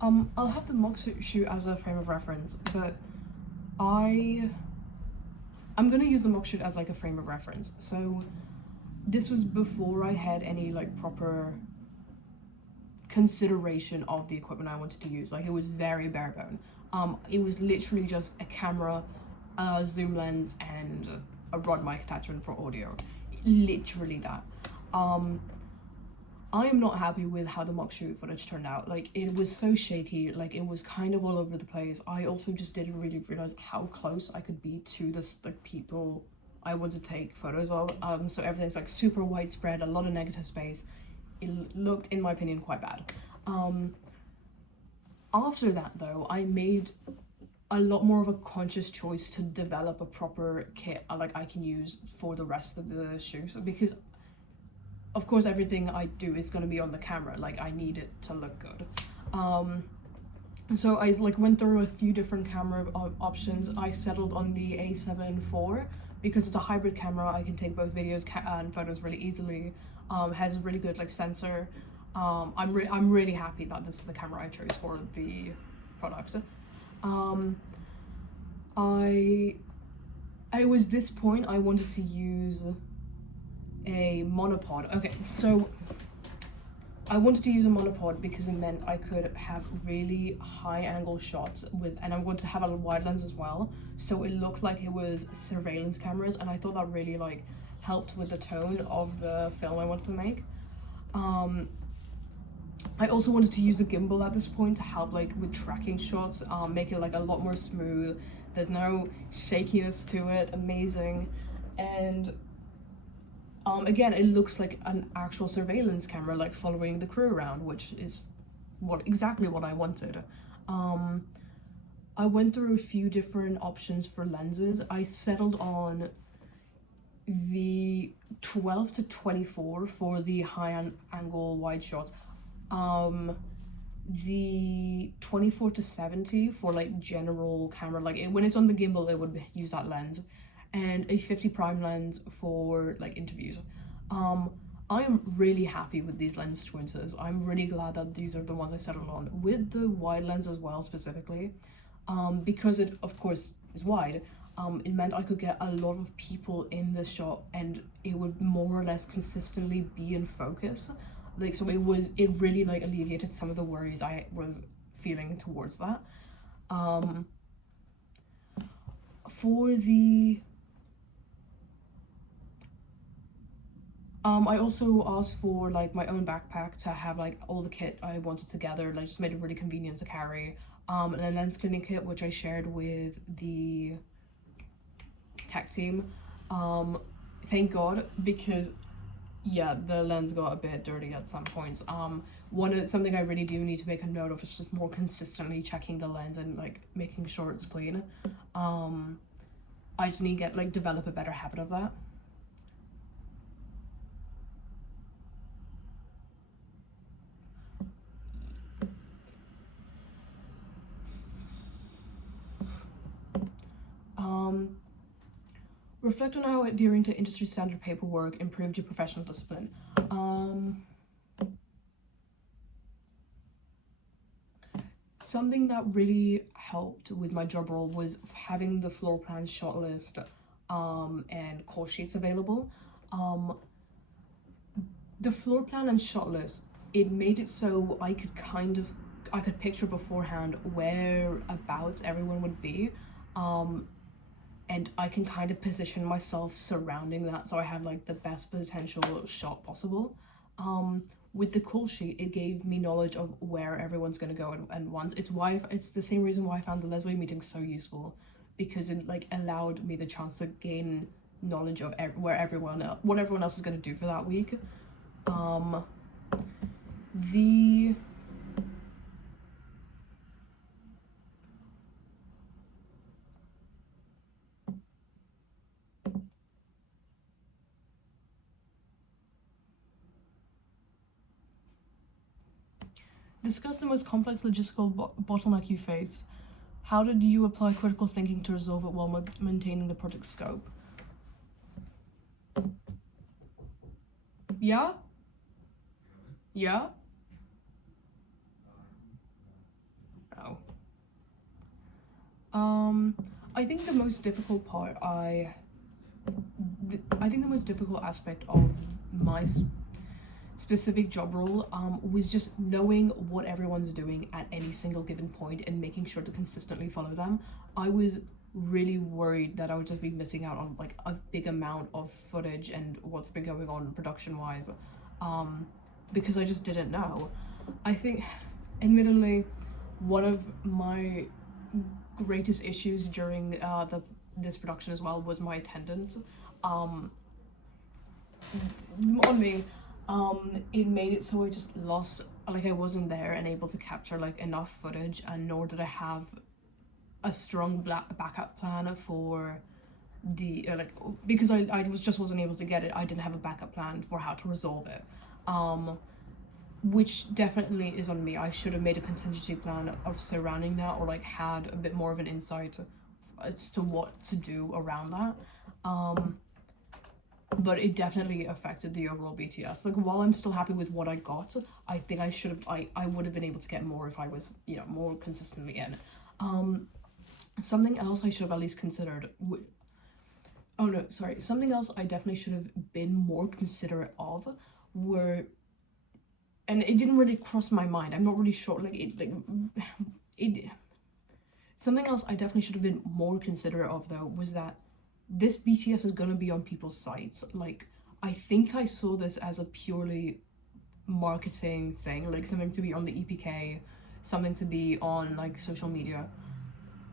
I'll have the mock shoot as a frame of reference, but I'm gonna use the mock shoot as like a frame of reference. So this was before I had any like proper consideration of the equipment I wanted to use. Like, it was very bare bone. It was literally just a camera, a zoom lens, and a rod mic attachment for audio. Literally that. I am not happy with how the mock shoot footage turned out. Like, it was so shaky, like it was kind of all over the place. I also just didn't really realize how close I could be to this like people I want to take photos of. So everything's like super widespread, a lot of negative space. It looked, in my opinion, quite bad. After that though, I made a lot more of a conscious choice to develop a proper kit like I can use for the rest of the shoot, because of course everything I do is going to be on the camera. Like, I need it to look good. So I like went through a few different camera options. I settled on the a7 IV because it's a hybrid camera. I can take both videos and photos really easily. Has a really good like sensor. I'm really happy that this is the camera I chose for the product. It was this point I wanted to use a monopod. Okay, so I wanted to use a monopod because it meant I could have really high angle shots and I wanted to have a wide lens as well, so it looked like it was surveillance cameras, and I thought that really like helped with the tone of the film I wanted to make. I also wanted to use a gimbal at this point to help like with tracking shots, make it like a lot more smooth. There's no shakiness to it. Amazing. And again, it looks like an actual surveillance camera, like following the crew around, which is exactly what I wanted. I went through a few different options for lenses. I settled on the 12 to 24 for the high angle wide shots, the 24 to 70 for like general camera, like when it's on the gimbal it would use that lens, and a 50 prime lens for like interviews. I am really happy with these lens choices. I'm really glad that these are the ones I settled on, with the wide lens as well specifically, because it of course is wide. It meant I could get a lot of people in the shot and it would more or less consistently be in focus. Like, so it really like alleviated some of the worries I was feeling towards that. For the I also asked for like my own backpack to have like all the kit I wanted together, like just made it really convenient to carry. And a lens cleaning kit which I shared with the tech team. Thank God, because yeah, the lens got a bit dirty at some points. Something I really do need to make a note of is just more consistently checking the lens and like making sure it's clean. I just need to develop a better habit of that. Reflect on how adhering to industry standard paperwork improved your professional discipline. Something that really helped with my job role was having the floor plan, shot list, and call sheets available. The floor plan and shot list, it made it so I could picture beforehand whereabouts everyone would be, and I can kind of position myself surrounding that so I have like the best potential shot possible. With the call sheet, it gave me knowledge of where everyone's going to go and once. It's the same reason why I found the Leslie meeting so useful, because it like allowed me the chance to gain knowledge of what everyone else is going to do for that week. The Discuss the most complex logistical bottleneck you faced. How did you apply critical thinking to resolve it while maintaining the project scope? Yeah? Yeah? I think the most difficult part I think the most difficult aspect of my specific job role was just knowing what everyone's doing at any single given point and making sure to consistently follow them. I was really worried that I would just be missing out on like a big amount of footage and what's been going on production wise, because I just didn't know. I think, admittedly, one of my greatest issues during this production as well was my attendance. On me, it made it so I just lost, like I wasn't there and able to capture like enough footage, and nor did I have a strong backup plan for the because I wasn't able to get it. I didn't have a backup plan for how to resolve it, which definitely is on me. I should have made a contingency plan of surrounding that, or like had a bit more of an insight as to what to do around that. But it definitely affected the overall BTS. Like, while I'm still happy with what I got, I think I would have been able to get more if I was, more consistently in. Something else I should have at least considered something else I definitely should have been more considerate of were, and it didn't really cross my mind, I'm not really sure, something else I definitely should have been more considerate of though was that this BTS is gonna be on people's sites. Like, I think I saw this as a purely marketing thing, like something to be on the EPK, something to be on like social media.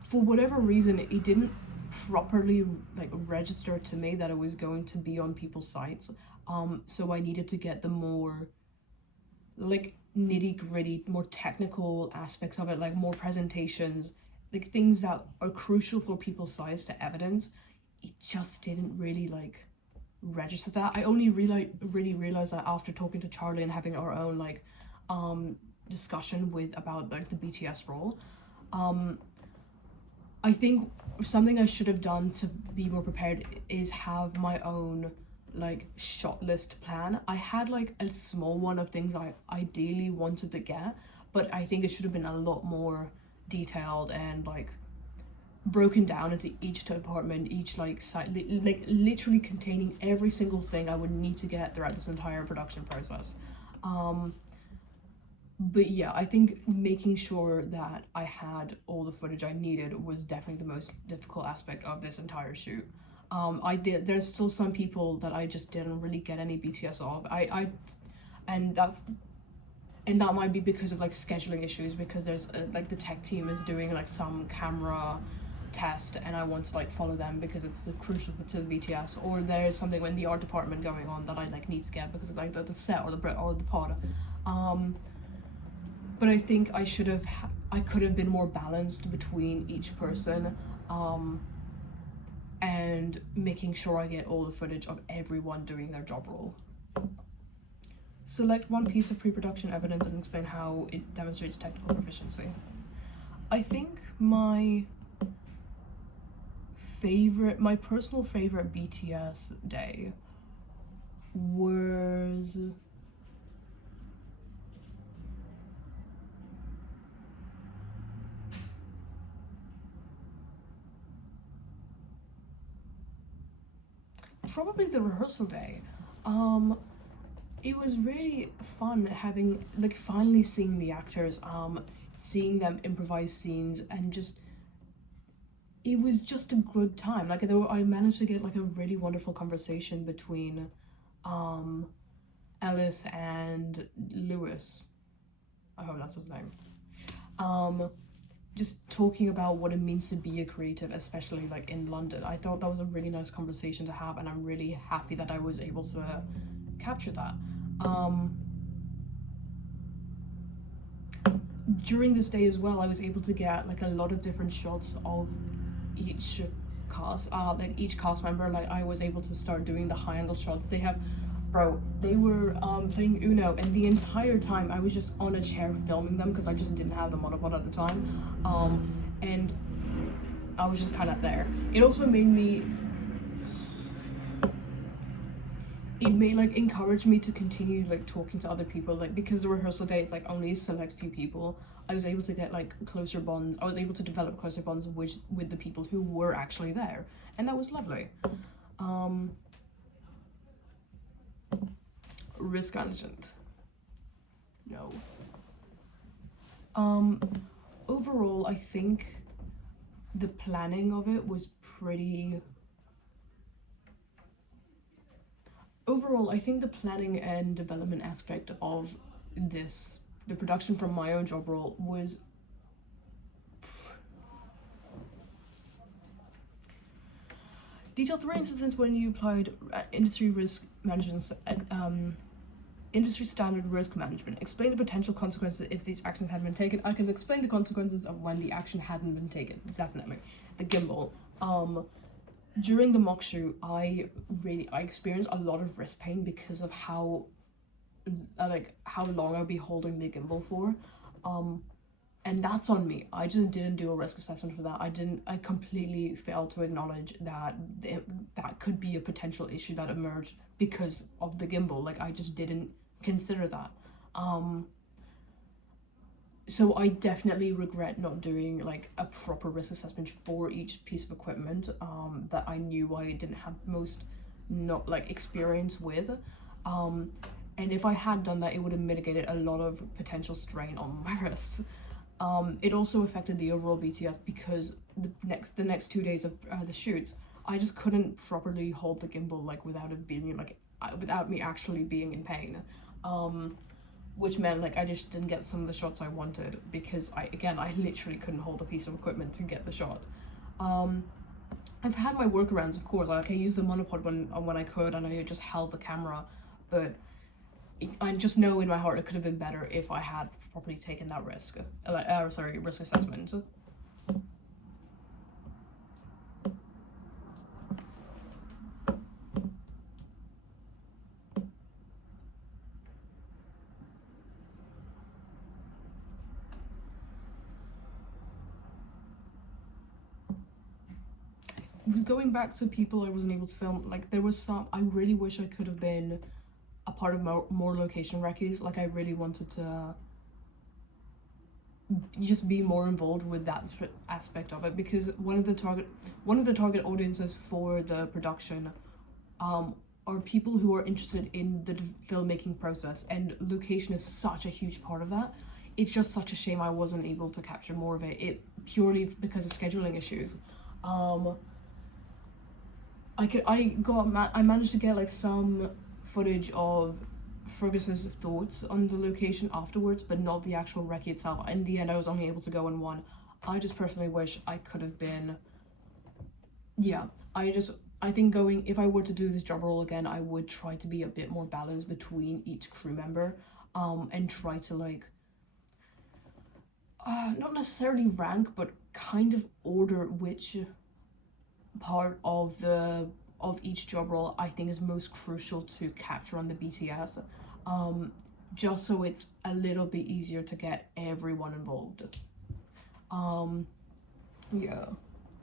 For whatever reason, it didn't properly like register to me that it was going to be on people's sites. So I needed to get the more like nitty-gritty, more technical aspects of it, like more presentations, like things that are crucial for people's sites to evidence. It just didn't really like register that. I only really realized that after talking to Charlie and having our own like discussion about like the BTS role. I think something I should have done to be more prepared is have my own like shot list plan. I had like a small one of things I ideally wanted to get, but I think it should have been a lot more detailed and like broken down into each department, each like site, like literally containing every single thing I would need to get throughout this entire production process. But yeah, I think making sure that I had all the footage I needed was definitely the most difficult aspect of this entire shoot. There's still some people that I just didn't really get any BTS of. And that might be because of like scheduling issues, because there's like the tech team is doing like some camera test and I want to like follow them because it's crucial to the BTS, or there's something in the art department going on that I like need to get because it's like the set or the pod. But I think I could have been more balanced between each person, and making sure I get all the footage of everyone doing their job role. Select one piece of pre-production evidence and explain how it demonstrates technical proficiency. I think my personal favorite BTS day was probably the rehearsal day. It was really fun having like finally seeing the actors, seeing them improvise scenes, and just it was just a good time. Like, I managed to get like a really wonderful conversation between Ellis and Lewis. I hope that's his name. Just talking about what it means to be a creative, especially like in London. I thought that was a really nice conversation to have, and I'm really happy that I was able to capture that. During this day as well, I was able to get like a lot of different shots of each cast, like each cast member. Like, I was able to start doing the high angle shots. They were playing Uno, and the entire time I was just on a chair filming them because I just didn't have the monopod at the time, and I was just kind of there. It also made me it may like encourage me to continue like talking to other people, like because the rehearsal day is like only a select few people. I was able to get like closer bonds. I was able to develop closer bonds with the people who were actually there, and that was lovely. Risk management. No. Overall, I think the planning of it was pretty. Overall, I think the planning and development aspect of this, the production from my own job role, was detail 3 instances when you applied industry risk management, industry standard risk management. Explain the potential consequences if these actions hadn't been taken. I can explain the consequences of when the action hadn't been taken. Definitely. The gimbal. During the mock shoot, I experienced a lot of wrist pain because of how long I'll be holding the gimbal for. And that's on me. I just didn't do a risk assessment for that. I completely failed to acknowledge that that could be a potential issue that emerged because of the gimbal. Like, I just didn't consider that. So I definitely regret not doing like a proper risk assessment for each piece of equipment that I knew I didn't have most experience with. And if I had done that, it would have mitigated a lot of potential strain on my wrists. It also affected the overall BTS because the next 2 days of the shoots, I just couldn't properly hold the gimbal like without it being like without me actually being in pain. Which meant like I just didn't get some of the shots I wanted because I literally couldn't hold a piece of equipment to get the shot. I've had my workarounds, of course. Like, I used the monopod when I could, and I just held the camera, but I just know in my heart it could have been better if I had properly taken that risk. Risk assessment. Going back to people I wasn't able to film, like there was some, I really wish I could have been a part of more location recce's. Like, I really wanted to just be more involved with that aspect of it, because one of the target audiences for the production are people who are interested in the filmmaking process, and location is such a huge part of that. It's just such a shame I wasn't able to capture more of it purely because of scheduling issues. I managed to get like some footage of Fergus's thoughts on the location afterwards, but not the actual recce itself. In the end, I was only able to go in one. I just personally wish I could have been. Yeah, I think if I were to do this job role again, I would try to be a bit more balanced between each crew member, and try to like, not necessarily rank, but kind of order which part of each job role I think is most crucial to capture on the BTS, just so it's a little bit easier to get everyone involved. Yeah.